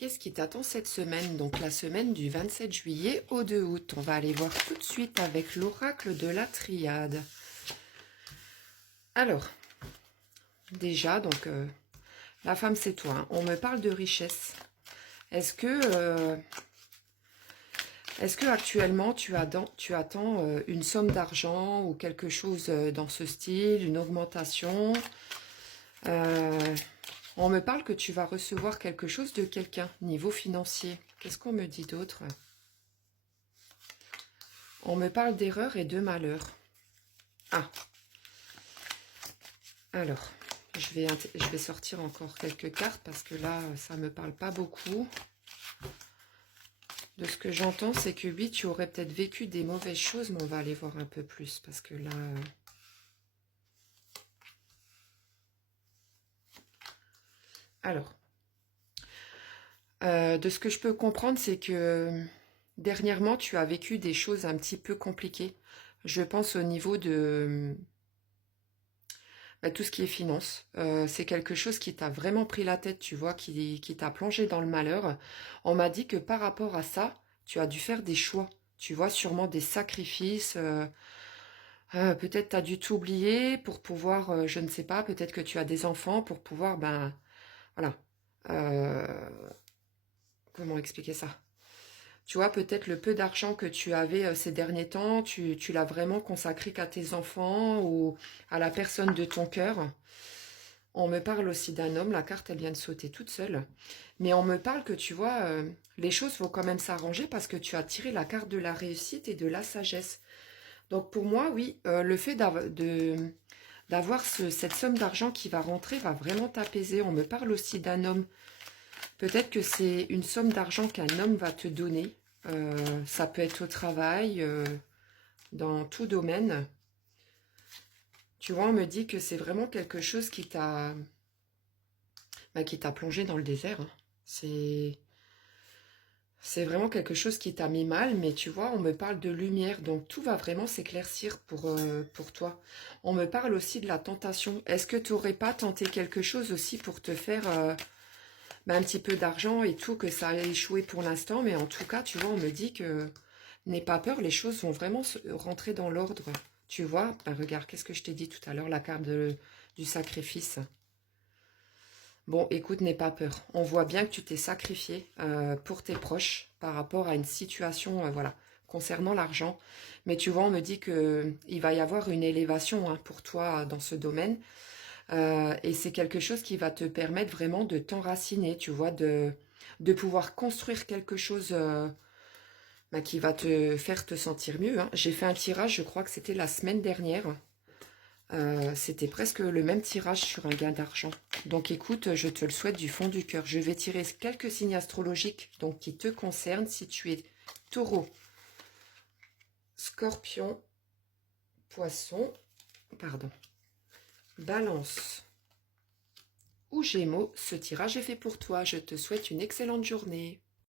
Qu'est-ce qui t'attend cette semaine? Donc la semaine du 27 juillet au 2 août. On va aller voir tout de suite avec l'oracle de la triade. Alors, déjà, donc la femme c'est toi. Hein. On me parle de richesse. Est-ce que actuellement tu attends une somme d'argent ou quelque chose dans ce style, une augmentation? On me parle que tu vas recevoir quelque chose de quelqu'un, niveau financier. Qu'est-ce qu'on me dit d'autre? On me parle d'erreur et de malheur. Ah, alors, je vais sortir encore quelques cartes parce que là, ça ne me parle pas beaucoup. De ce que j'entends, c'est que oui, tu aurais peut-être vécu des mauvaises choses, mais on va aller voir un peu plus parce que là... Alors, de ce que je peux comprendre, c'est que dernièrement, tu as vécu des choses un petit peu compliquées. Je pense au niveau de tout ce qui est finance. C'est quelque chose qui t'a vraiment pris la tête, tu vois, qui t'a plongé dans le malheur. On m'a dit que par rapport à ça, tu as dû faire des choix. Tu vois, sûrement des sacrifices. Peut-être tu as dû t'oublier pour pouvoir, je ne sais pas, peut-être que tu as des enfants pour pouvoir, ben, voilà. Euh, comment expliquer ça? Tu vois, peut-être le peu d'argent que tu avais ces derniers temps, tu l'as vraiment consacré qu'à tes enfants ou à la personne de ton cœur. On me parle aussi d'un homme, la carte elle vient de sauter toute seule. Mais on me parle que tu vois, les choses vont quand même s'arranger parce que tu as tiré la carte de la réussite et de la sagesse. Donc pour moi, oui, le fait d'avoir cette somme d'argent qui va rentrer va vraiment t'apaiser. On me parle aussi d'un homme. Peut-être que c'est une somme d'argent qu'un homme va te donner. Ça peut être au travail, dans tout domaine. Tu vois, on me dit que c'est vraiment quelque chose qui t'a plongé dans le désert. Hein. C'est vraiment quelque chose qui t'a mis mal, mais tu vois, on me parle de lumière, donc tout va vraiment s'éclaircir pour toi. On me parle aussi de la tentation. Est-ce que tu n'aurais pas tenté quelque chose aussi pour te faire un petit peu d'argent et tout, que ça a échoué pour l'instant, mais en tout cas, tu vois, on me dit que n'aie pas peur, les choses vont vraiment rentrer dans l'ordre. Tu vois, ben regarde, qu'est-ce que je t'ai dit tout à l'heure, la carte du sacrifice. Bon, écoute, n'aie pas peur. On voit bien que tu t'es sacrifié pour tes proches par rapport à une situation, voilà, concernant l'argent. Mais tu vois, on me dit que il va y avoir une élévation hein, pour toi dans ce domaine. Et c'est quelque chose qui va te permettre vraiment de t'enraciner, tu vois, de pouvoir construire quelque chose qui va te faire te sentir mieux. Hein. J'ai fait un tirage, je crois que c'était la semaine dernière. C'était presque le même tirage sur un gain d'argent. Donc écoute, je te le souhaite du fond du cœur. Je vais tirer quelques signes astrologiques donc, qui te concernent si tu es taureau, scorpion, poisson, pardon, balance ou gémeaux. Ce tirage est fait pour toi. Je te souhaite une excellente journée.